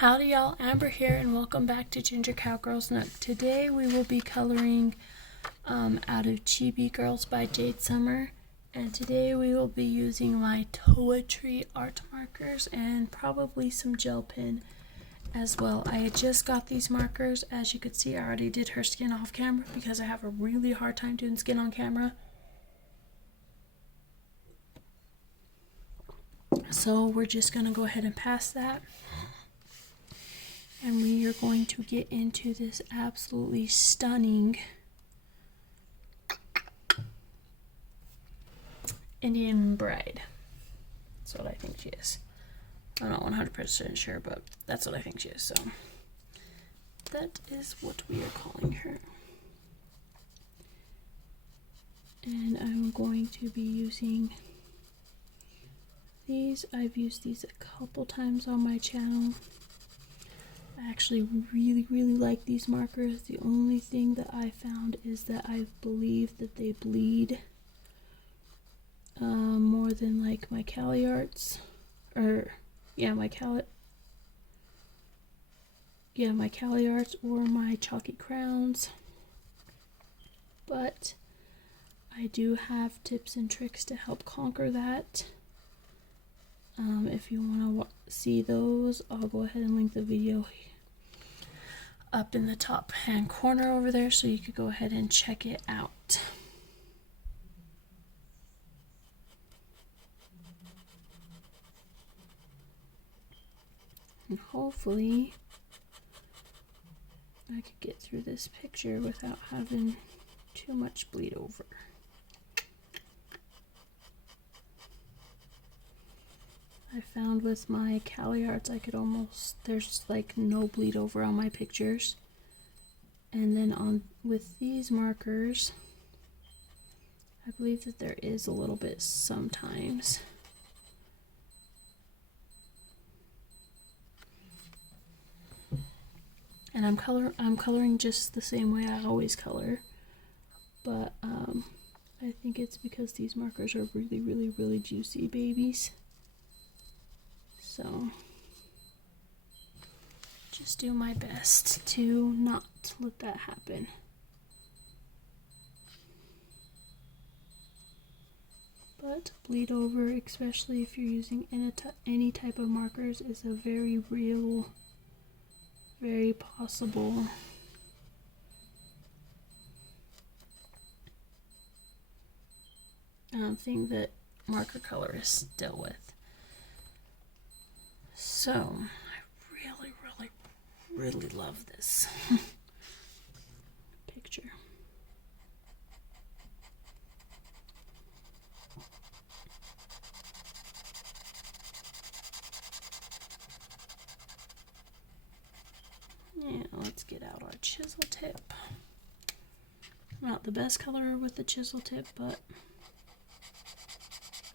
Howdy y'all, Amber here and welcome back to Ginger Cowgirl's Nook. Today we will be coloring out of Chibi Girls by Jade Summer, and today we will be using my Poetry art markers and probably some gel pen as well. I had just got these markers. As you could see, I already did her skin off camera because I have a really hard time doing skin on camera. So we're just going to go ahead and pass that. And we are going to get into this absolutely stunning Indian bride. That's what I think she is. I'm not 100% sure, but that's what I think she is. So that is what we are calling her. And I'm going to be using these. I've used these a couple times on my channel. I actually really like these markers. The only thing that I found is that I believe that they bleed more than like my Cali Arts, or my Cali Arts or my Chalky Crowns. But I do have tips and tricks to help conquer that. If you want to see those, I'll go ahead and link the video up in the top hand corner over there so you could go ahead and check it out. And hopefully I could get through this picture without having too much bleed over. I found with my Cali Arts I could there's like no bleed over on my pictures, and then with these markers I believe that there is a little bit sometimes. And I'm coloring just the same way I always color, but I think it's because these markers are really juicy babies. So just do my best to not let that happen. But bleed over, especially if you're using any type of markers, is a very real, very possible thing that marker colorists deal with. So, I really love this picture. Yeah, let's get out our chisel tip. I'm not the best colorer with the chisel tip, but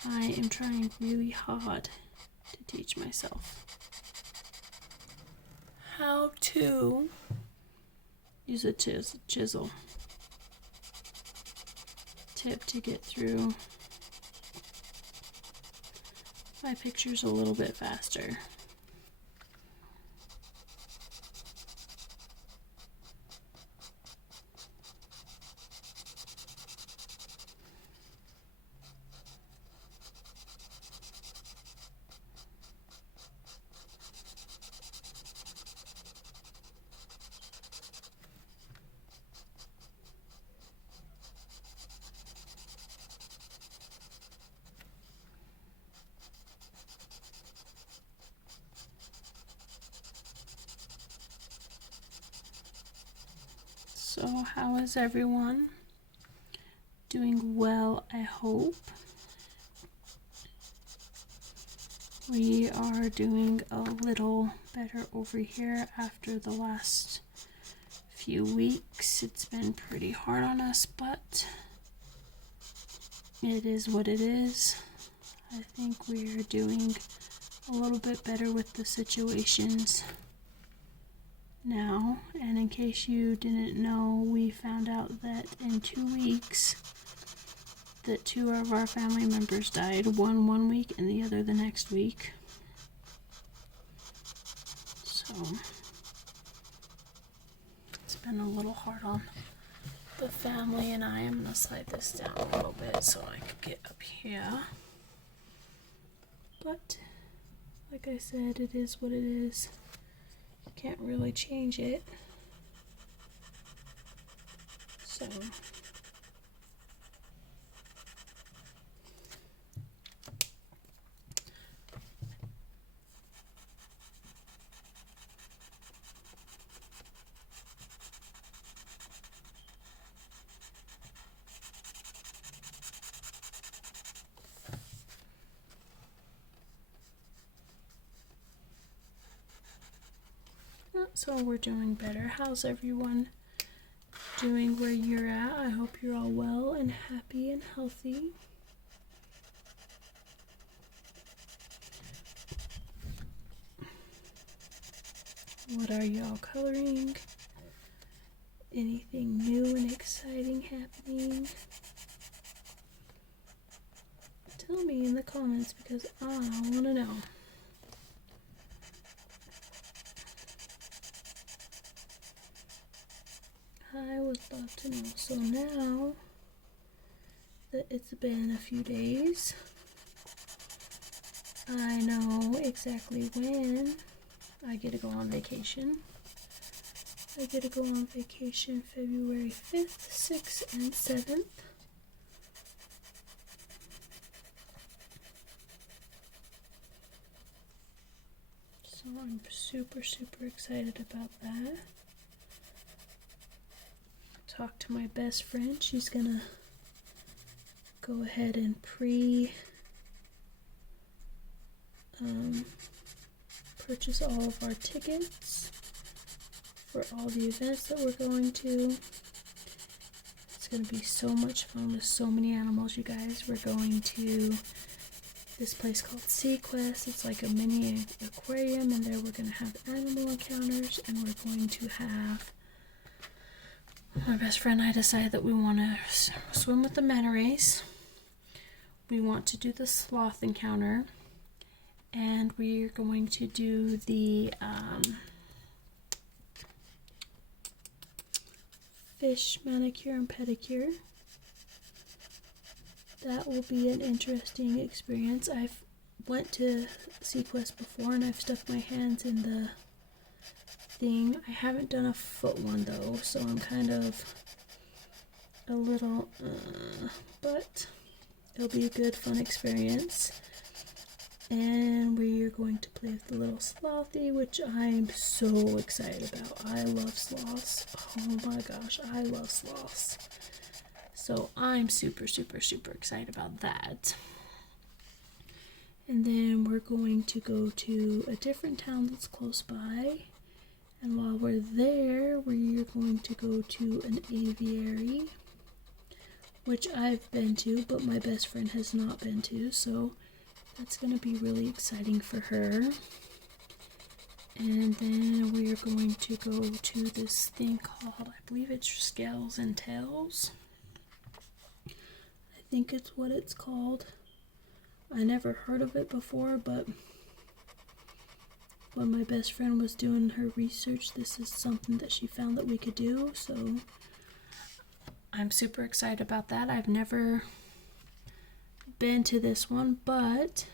I am trying really hard to teach myself how to use a chisel tip to get through my pictures a little bit faster. So how is everyone? Doing well, I hope. We are doing a little better over here after the last few weeks. It's been pretty hard on us, but it is what it is. I think we are doing a little bit better with the situations now. And in case you didn't know, we found out that in 2 weeks that 2 of our family members died, one week and the other the next week. So it's been a little hard on the family and I'm gonna slide this down a little bit so I can get up here. But like I said, it is what it is. You can't really change it. So we're doing better. How's everyone doing where you're at? I hope you're all well and happy and healthy. What are y'all coloring? Anything new and exciting happening? Tell me in the comments because I want to know. I would love to know. So now that it's been a few days, I know exactly when I get to go on vacation. I get to go on vacation February 5th, 6th, and 7th. So I'm super excited about that. Talk to my best friend. She's gonna go ahead and purchase all of our tickets for all the events that we're going to. It's gonna be so much fun with so many animals, you guys. We're going to this place called Sequest. It's like a mini aquarium, and there we're gonna have animal encounters, and we're going to have my best friend and I decided that we want to swim with the manta rays. We want to do the sloth encounter. And we're going to do the fish manicure and pedicure. That will be an interesting experience. I've went to Sequest before and I've stuck my hands in the thing. I haven't done a foot one though, so I'm kind of a little but it'll be a good fun experience. And we're going to play with the little slothy, which I'm so excited about. I love sloths. Oh my gosh, I love sloths. So I'm super excited about that. And then we're going to go to a different town that's close by. And while we're there, we're going to go to an aviary, which I've been to, but my best friend has not been to, so that's going to be really exciting for her. And then we're going to go to this thing called, I believe it's Scales and Tails. I think it's what it's called. I never heard of it before, but when my best friend was doing her research, this is something that she found that we could do, so I'm super excited about that. I've never been to this one, but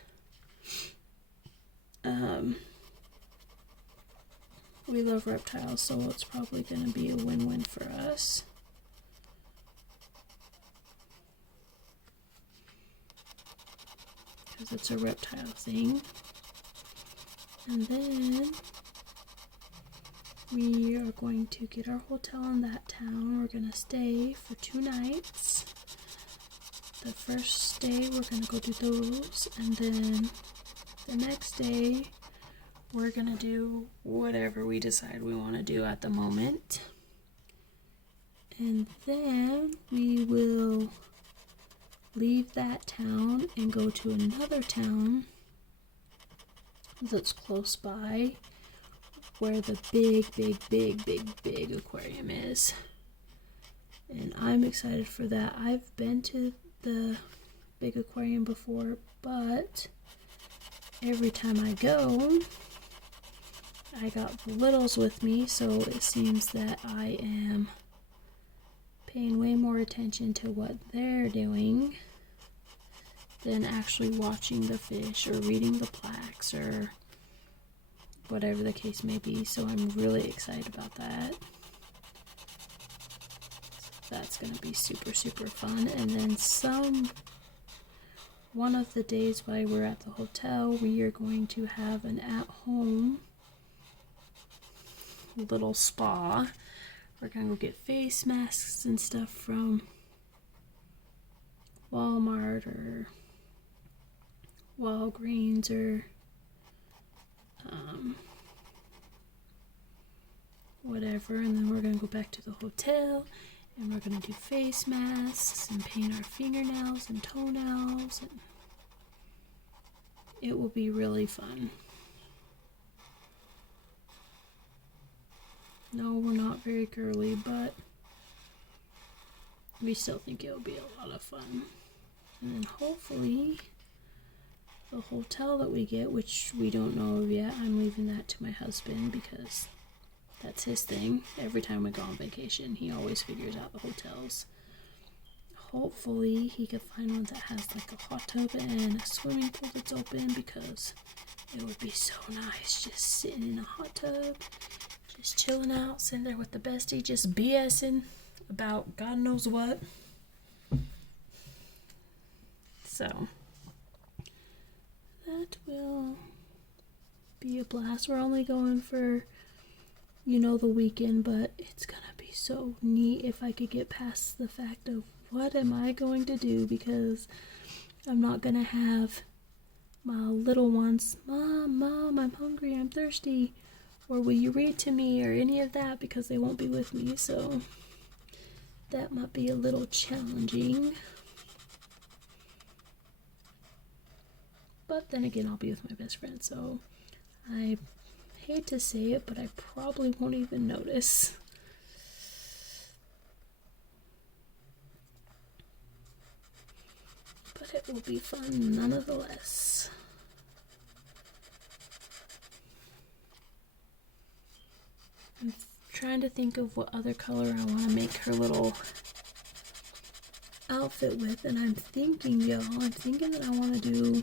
we love reptiles, so it's probably going to be a win-win for us. Because it's a reptile thing. And then we are going to get our hotel in that town. We're going to stay for 2 nights. The first day we're going to go do those, and then the next day we're going to do whatever we decide we want to do at the moment. And then we will leave that town and go to another town that's close by where the big aquarium is. And I'm excited for that. I've been to the big aquarium before, but every time I go, I got the littles with me, so it seems that I am paying way more attention to what they're doing than actually watching the fish or reading the plaques or whatever the case may be. So I'm really excited about that. That's going to be super, super fun. And then one of the days while we're at the hotel, we are going to have an at-home little spa. We're going to go get face masks and stuff from Walmart or Walgreens or whatever. And then we're going to go back to the hotel. And we're going to do face masks and paint our fingernails and toenails. And it will be really fun. No, we're not very girly, but we still think it will be a lot of fun. And then hopefully the hotel that we get, which we don't know yet, I'm leaving that to my husband because that's his thing. Every time we go on vacation, he always figures out the hotels. Hopefully he could find one that has like a hot tub and a swimming pool that's open, because it would be so nice just sitting in a hot tub, just chilling out, sitting there with the bestie, just BSing about God knows what. So that will be a blast. We're only going for the weekend, but it's gonna be so neat if I could get past the fact of what am I going to do, because I'm not gonna have my little ones, Mom, I'm hungry, I'm thirsty, or will you read to me, or any of that, because they won't be with me. So that might be a little challenging, but then again, I'll be with my best friend, so I hate to say it, but I probably won't even notice. But it will be fun nonetheless. I'm trying to think of what other color I want to make her little outfit with, and I'm thinking that I want to do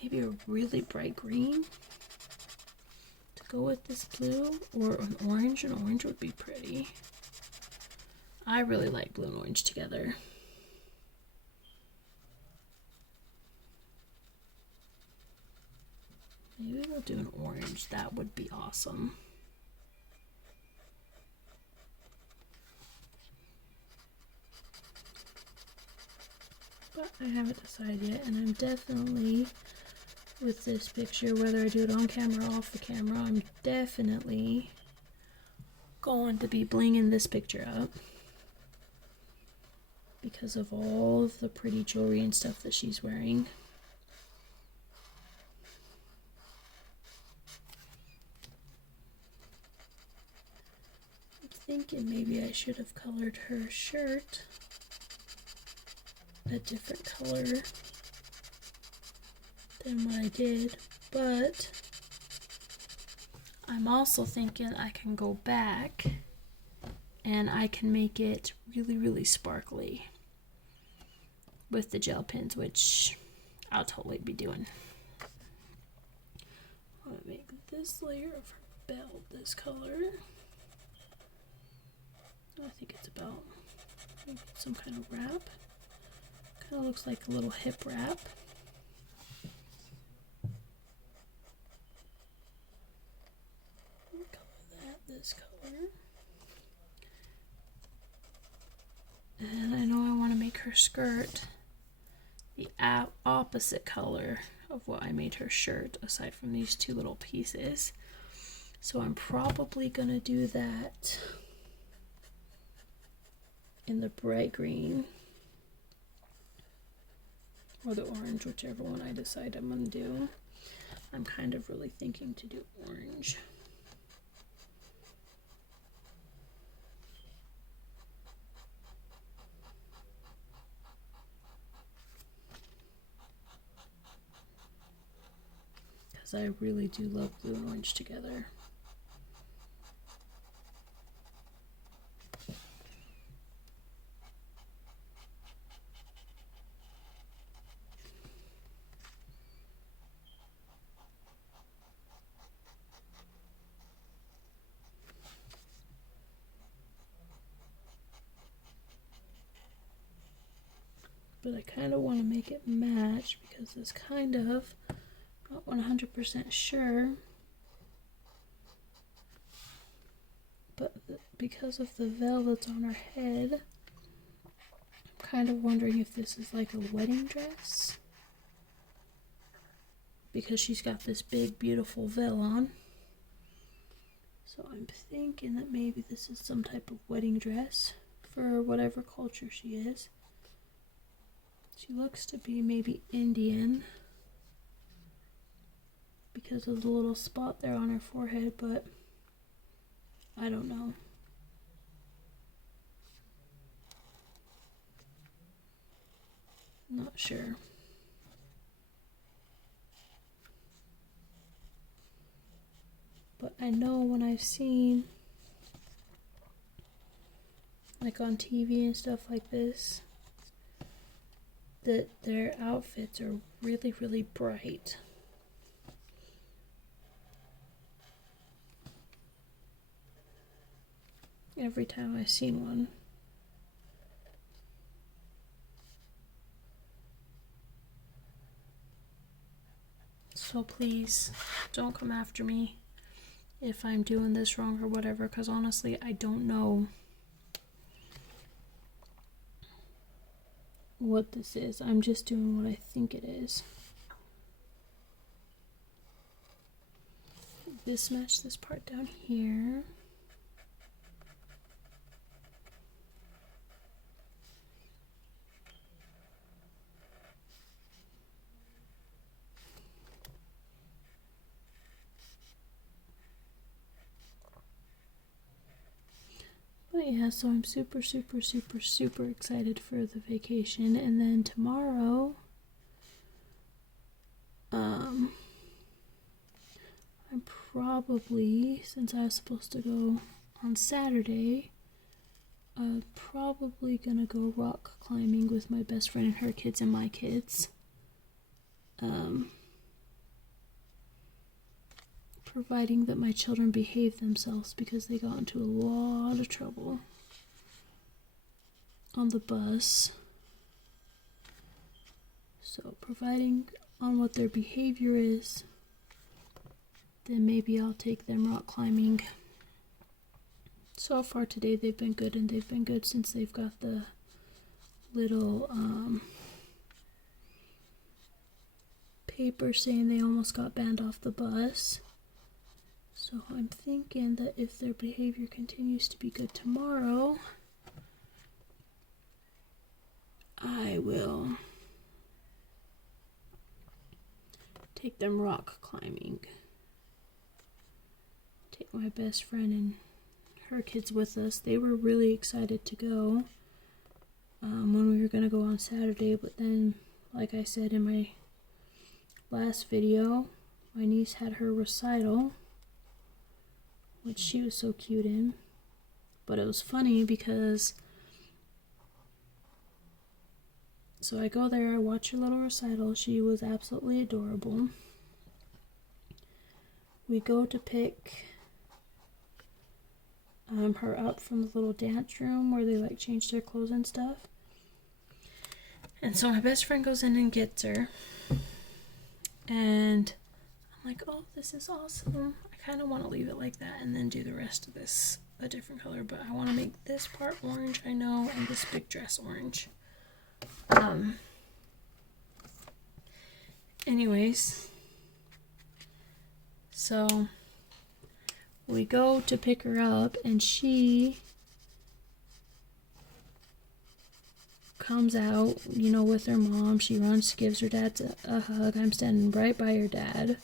maybe a really bright green go with this blue, or an orange. An orange would be pretty. I really like blue and orange together. Maybe we'll do an orange. That would be awesome. But I haven't decided yet, and I'm definitely, with this picture, whether I do it on camera or off the camera, I'm definitely going to be blinging this picture up because of all of the pretty jewelry and stuff that she's wearing. I'm thinking maybe I should have colored her shirt a different color than what I did, but I'm also thinking I can go back and I can make it really, really sparkly with the gel pens, which I'll totally be doing. I'm gonna make this layer of her belt this color. I think it's about some kind of wrap. Kind of looks like a little hip wrap. Color that this color. And I know I want to make her skirt the opposite color of what I made her shirt, aside from these two little pieces. So I'm probably going to do that in the bright green or the orange, whichever one I decide I'm going to do. I'm kind of really thinking to do orange. because I really do love blue and orange together. But I kind of want to make it match because it's kind of not 100% sure. But because of the velvets on her head, I'm kind of wondering if this is like a wedding dress. Because she's got this big, beautiful veil on. So I'm thinking that maybe this is some type of wedding dress for whatever culture she is. She looks to be maybe Indian because of the little spot there on her forehead, but I don't know. Not sure. But I know when I've seen, like on TV and stuff like this, that their outfits are really, really bright. Every time I've seen one. So please, don't come after me if I'm doing this wrong or whatever, because honestly, I don't know what this is. I'm just doing what I think it is. This match this part down here. But yeah, so I'm super, super, super, super excited for the vacation. And then tomorrow, I'm probably, since I was supposed to go on Saturday, probably gonna go rock climbing with my best friend and her kids and my kids. Providing that my children behave themselves, because they got into a lot of trouble on the bus. So providing on what their behavior is, then maybe I'll take them rock climbing. So far today they've been good, and they've been good since they've got the little paper saying they almost got banned off the bus. So I'm thinking that if their behavior continues to be good tomorrow, I will take them rock climbing. Take my best friend and her kids with us. They were really excited to go when we were going to go on Saturday, but then, like I said in my last video, my niece had her recital, which she was so cute in. But it was funny because, so I go there, I watch her little recital. She was absolutely adorable. We go to pick her up from the little dance room where they like change their clothes and stuff. And so my best friend goes in and gets her. And I'm like, oh, this is awesome. I kind of want to leave it like that and then do the rest of this a different color, but I want to make this part orange, I know, and this big dress orange. Anyways, so we go to pick her up, and she comes out, you know, with her mom. She runs, gives her dad a hug. I'm standing right by her dad.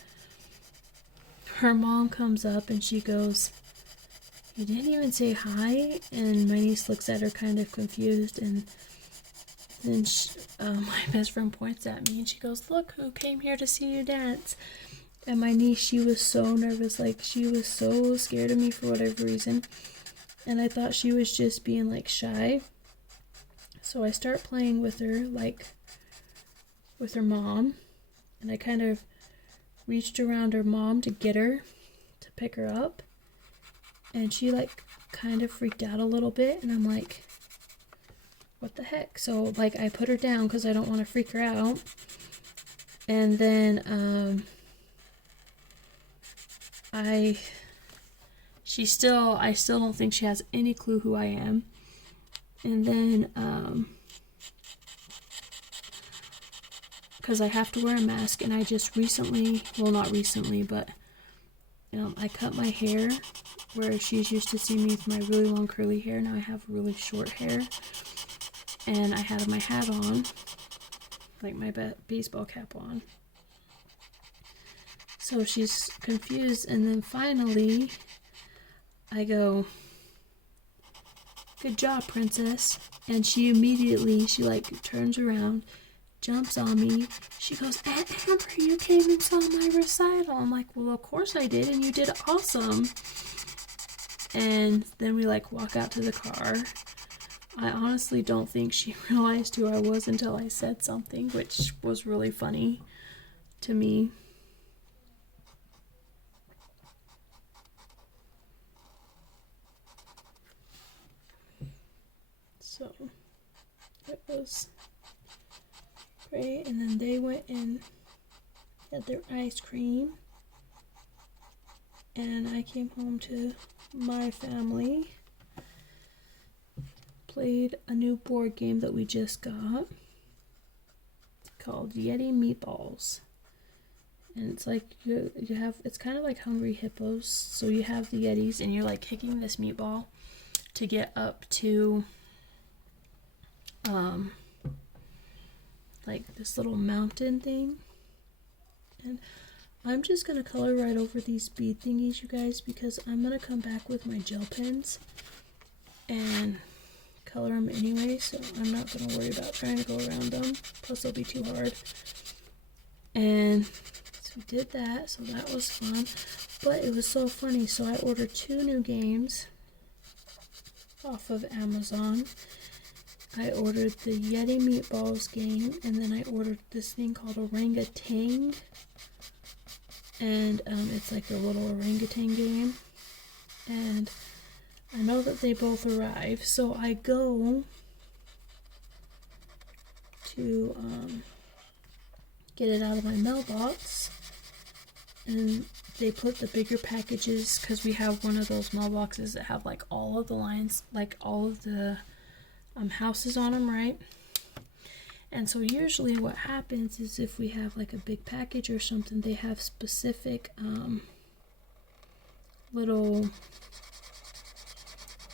Her mom comes up and she goes, "You didn't even say hi?" And my niece looks at her kind of confused, and then my best friend points at me and she goes, "Look who came here to see you dance." And my niece, she was so nervous, like she was so scared of me for whatever reason. And I thought she was just being like shy. So I start playing with her, like with her mom. And I kind of reached around her mom to get her, to pick her up. And she like kind of freaked out a little bit. And I'm like, what the heck? So like I put her down because I don't want to freak her out. And then I still don't think she has any clue who I am. And then because I have to wear a mask, and I just recently, well, not recently, but I cut my hair, where she's used to seeing me with my really long curly hair. Now I have really short hair, and I had my hat on, like my baseball cap on. So she's confused, and then finally I go, "Good job, princess." And she like turns around, jumps on me. She goes, "Aunt Amber, you came and saw my recital." I'm like, "Well, of course I did, and you did awesome." And then we like walk out to the car. I honestly don't think she realized who I was until I said something, which was really funny to me. So it was great. And then they went and had their ice cream, and I came home to my family, played a new board game that we just got called Yeti Meatballs. And it's like you have, it's kind of like Hungry Hippos. So you have the Yetis, and you're like kicking this meatball to get up to like this little mountain thing. And I'm just gonna color right over these bead thingies, you guys, because I'm gonna come back with my gel pens and color them anyway, so I'm not gonna worry about trying to go around them, plus they'll be too hard. And so we did that, so that was fun. But it was so funny, so I ordered 2 new games off of Amazon. I ordered the Yeti Meatballs game, and then I ordered this thing called Orangutan. And it's like a little orangutan game. And I know that they both arrive, so I go to get it out of my mailbox, and they put the bigger packages, because we have one of those mailboxes that have like all of the lines, like all of the houses on them, right? And so usually what happens is if we have like a big package or something, they have specific little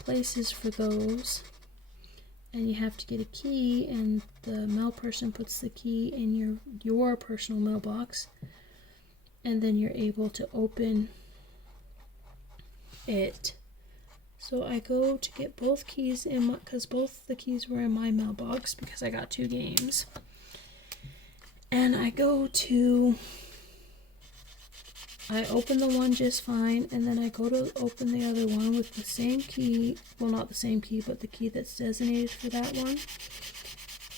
places for those, and you have to get a key, and the mail person puts the key in your personal mailbox, and then you're able to open it. So I go to get both keys in my, because both the keys were in my mailbox because I got 2 games. And I open the one just fine, and then I go to open the other one with the same key, well, not the same key, but the key that's designated for that one,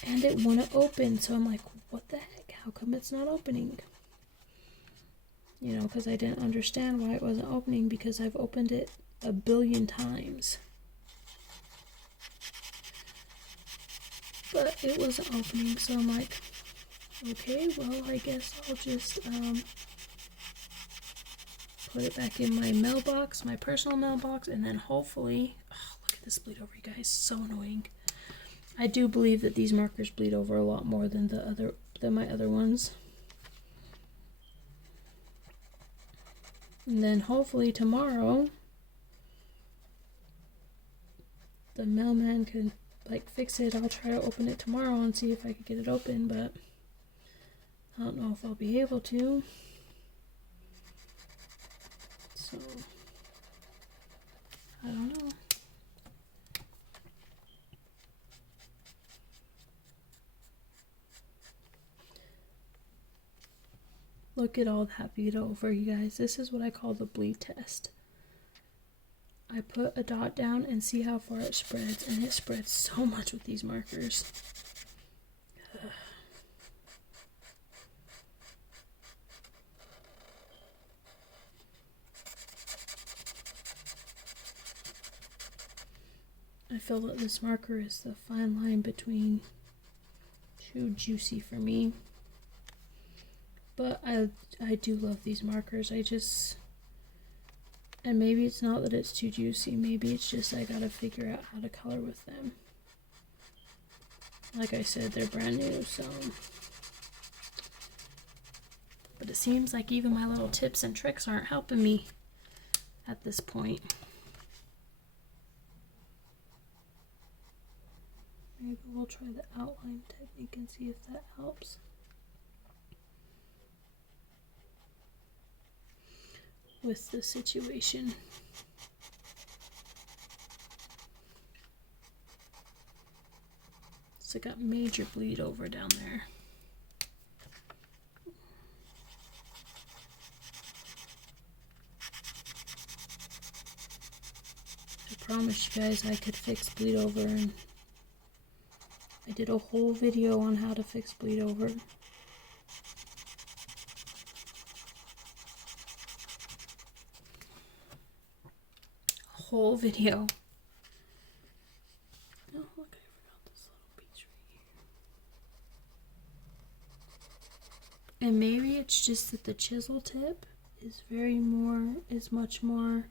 and it wouldn't open. So I'm like, what the heck, how come it's not opening? You know, because I didn't understand why it wasn't opening, because I've opened it a billion times. But it wasn't opening, so I'm like, okay, well, I guess I'll just put it back in my mailbox, my personal mailbox, and then hopefully, oh, look at this bleed over, you guys, so annoying. I do believe that these markers bleed over a lot more than my other ones. And then hopefully tomorrow the mailman can like fix it. I'll try to open it tomorrow and see if I can get it open, but I don't know if I'll be able to. So I don't know. Look at all that bleed over, you guys. This is what I call the bleed test. I put a dot down and see how far it spreads, and it spreads so much with these markers. Ugh. I feel that this marker is the fine line between too juicy for me. But I do love these markers. And maybe it's not that it's too juicy. Maybe it's just I gotta figure out how to color with them. Like I said, they're brand new, so. But it seems like even my little tips and tricks aren't helping me at this point. Maybe we'll try the outline technique and see if that helps. With the situation. So I got major bleed over down there. I promised you guys I could fix bleed over, and I did a whole video on how to fix bleed over. Whole video. Oh, look, I forgot this little piece right here. And maybe it's just that the chisel tip is much more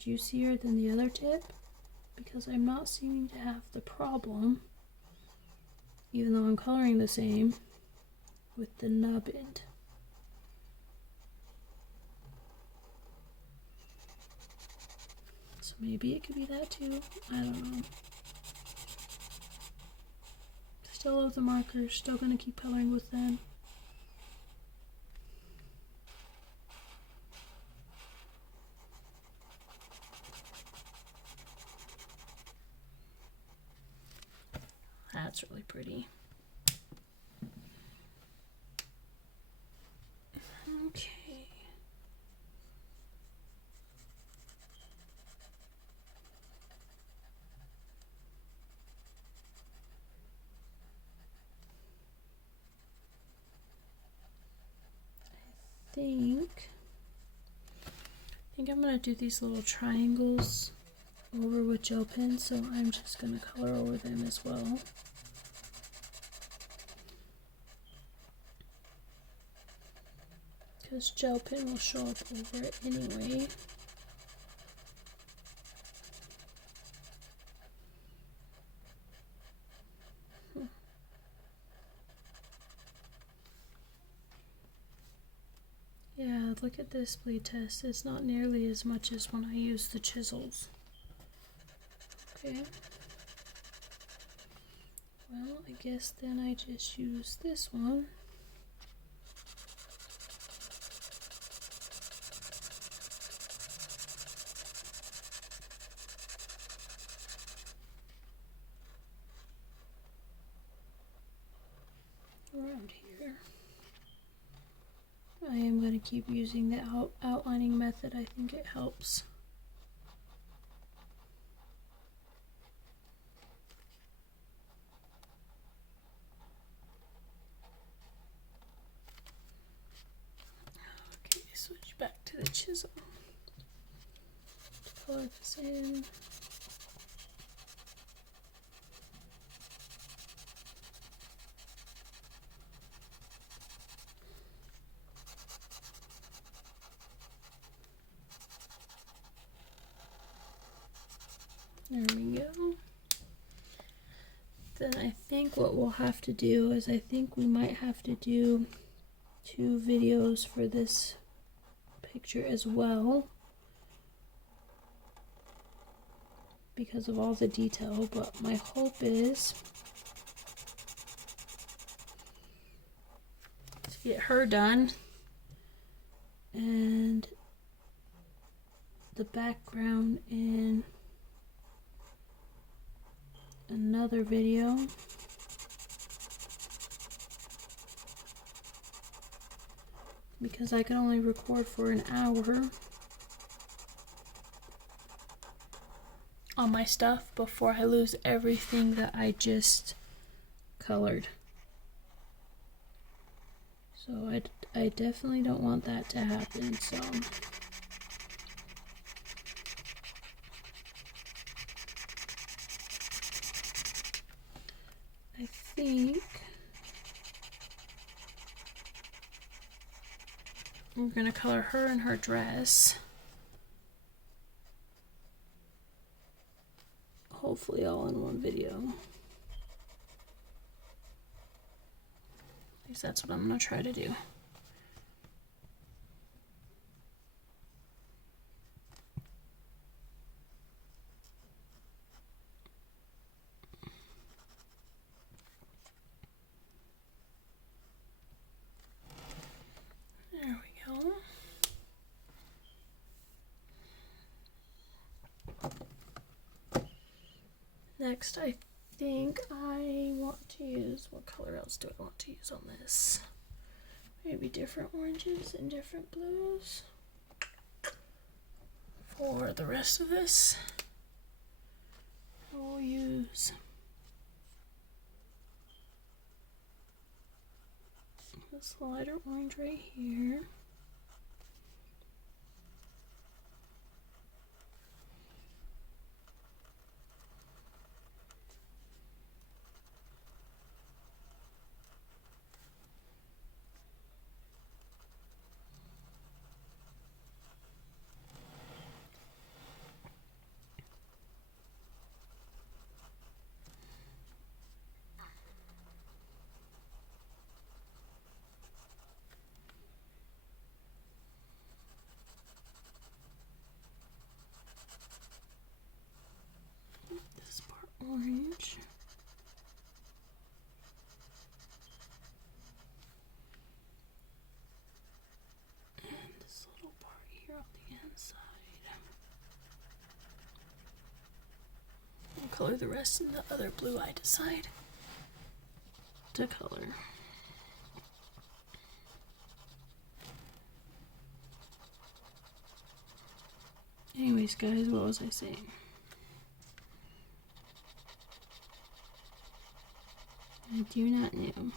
juicier than the other tip, because I'm not seeming to have the problem, even though I'm coloring the same, with the nub end. So maybe it could be that too. I don't know. Still love the markers. Still gonna keep coloring with them. That's really pretty. Okay. I think I'm gonna do these little triangles over with gel pens, so I'm just gonna color over them as well. Because gel pen will show up over it anyway. Yeah, look at this bleed test. It's not nearly as much as when I use the chisels. Okay. Well, I guess then I just use this one. Around here. I am going to keep using the outlining method. I think it helps. Okay, switch back to the chisel. Color this in. There we go. Then I think what we'll have to do is I think we might have to do 2 videos for this picture as well, because of all the detail, but my hope is to get her done and the background in another video. because I can only record for an hour on my stuff before I lose everything that I just colored. So I definitely don't want that to happen, so I think we're gonna color her in her dress. Hopefully all in one video. At least that's what I'm gonna try to do. There we go. Next, I think I want to use, what color else do I want to use on this? Maybe different oranges and different blues for the rest of this. I'll use this lighter orange right here. This part orange. And this little part here on the inside. I'll color the rest in the other blue I decide to color. Anyways, guys, what was I saying? I do not know.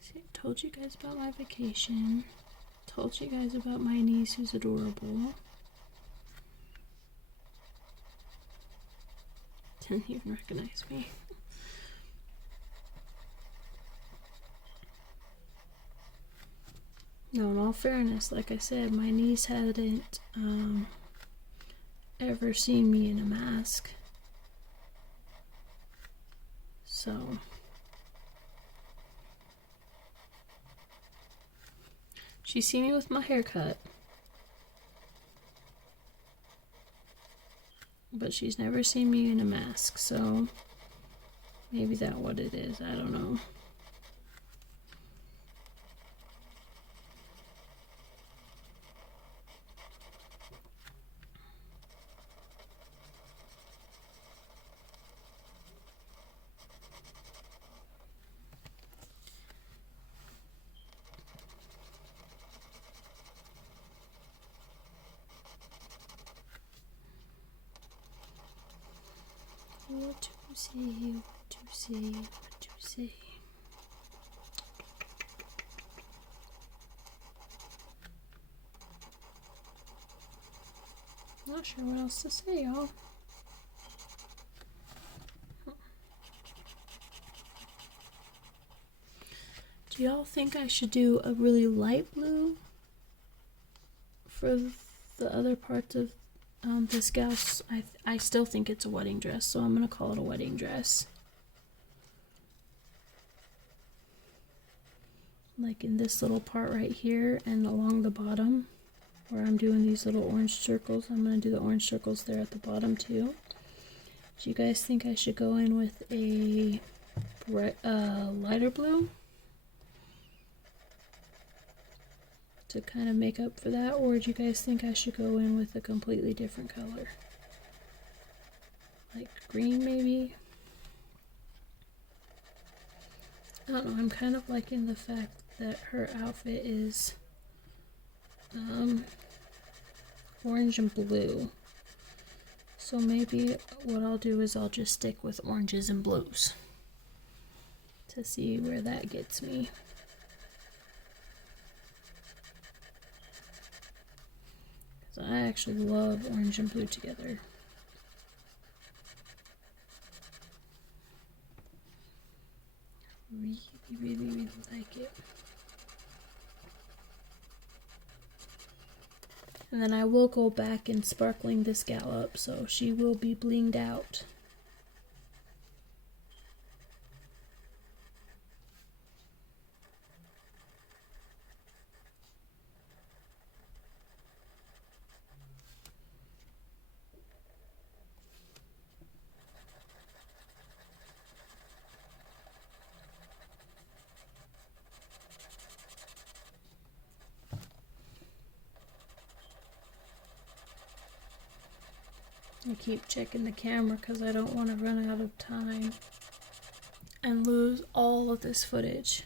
See, I told you guys about my vacation. Told you guys about my niece who's adorable. Didn't even recognize me. No, in all fairness, like I said, my niece hadn't ever seen me in a mask. So she's seen me with my hair cut, but she's never seen me in a mask, so maybe that's what it is. I don't know. What to say, what to say, what to say. Not sure what else to say, y'all. Do y'all think I should do a really light blue for the other parts of this gal's? I still think it's a wedding dress, so I'm gonna call it a wedding dress. Like in this little part right here and along the bottom where I'm doing these little orange circles, I'm gonna do the orange circles there at the bottom too. Do you guys think I should go in with a lighter blue to kind of make up for that, or do you guys think I should go in with a completely different color? Like green maybe? I don't know, I'm kind of liking the fact that her outfit is orange and blue. So maybe what I'll do is I'll just stick with oranges and blues to see where that gets me. Because I actually love orange and blue together. Really like it. And then I will go back and sparkling this gal up, so she will be blinged out. I keep checking the camera because I don't want to run out of time and lose all of this footage.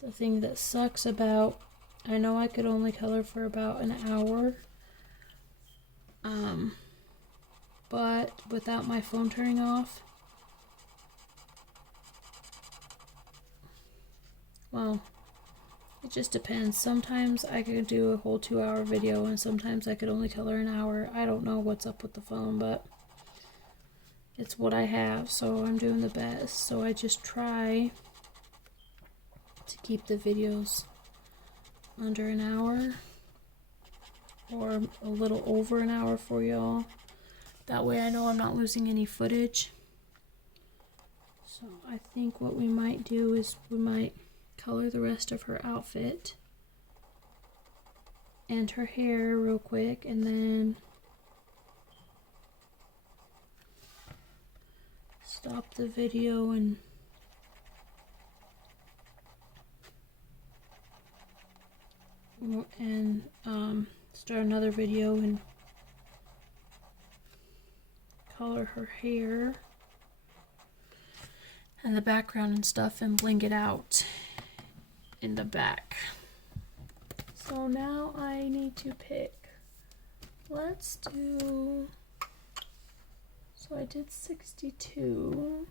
The thing that sucks about, I know I could only color for about an hour, but without my phone turning off, well, it just depends. Sometimes I could do a whole 2-hour video and sometimes I could only color an hour. I don't know what's up with the phone, but it's what I have, so I'm doing the best. So I just try to keep the videos under an hour or a little over an hour for y'all. That way I know I'm not losing any footage. So I think what we might do is we might color the rest of her outfit and her hair real quick, and then stop the video and start another video and color her hair and the background and stuff and bling it out in the back. So now I need to pick. Let's do, so I did 62.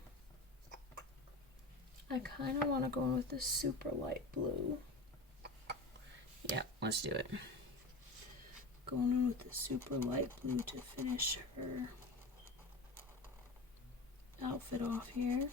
I kind of want to go in with this super light blue. Yeah, let's do it. Going in with the super light blue to finish her outfit off here.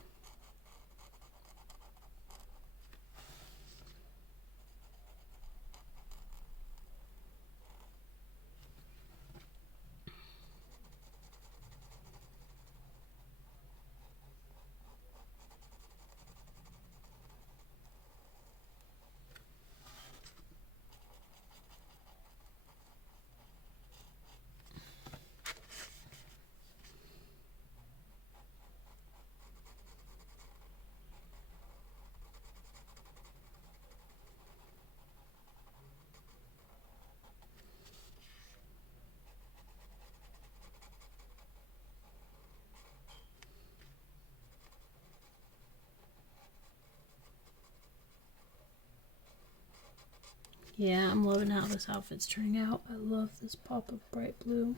Yeah, I'm loving how this outfit's turning out. I love this pop of bright blue.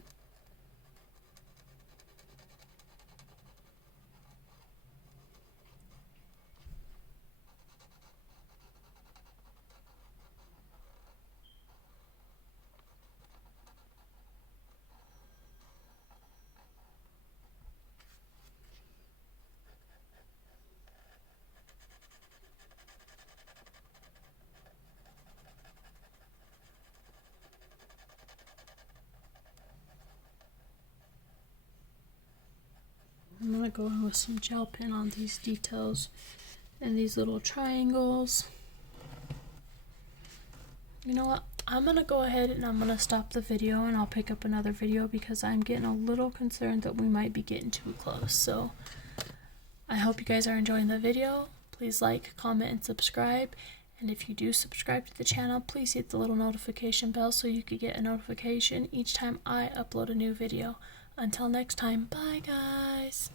I'm going to go in with some gel pen on these details and these little triangles. You know what? I'm going to go ahead and I'm going to stop the video and I'll pick up another video because I'm getting a little concerned that we might be getting too close. So I hope you guys are enjoying the video. Please like, comment, and subscribe. And if you do subscribe to the channel, please hit the little notification bell so you can get a notification each time I upload a new video. Until next time, bye guys!